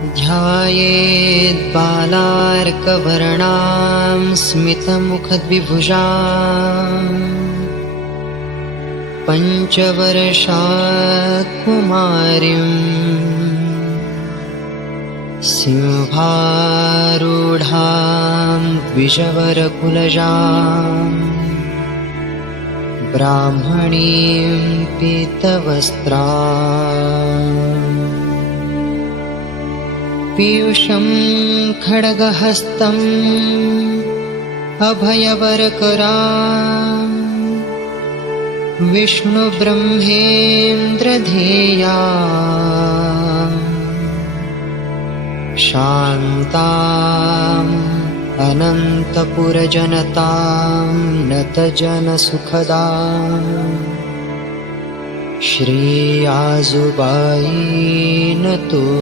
ध्यायेद्बालार्कवर्णां स्मितमुखद्विभुजा पञ्चवर्षाकुमारीम् सिंहारूढां द्विषवरकुलजा ब्राह्मणीं पीतवस्त्रा पीयूषं खड्गहस्तम् अभयवरकरा। विष्णुब्रह्मेन्द्रधेया। शान्ताम् अनन्तपुरजनतां नतजनसुखदा श्री आजुबायी न तु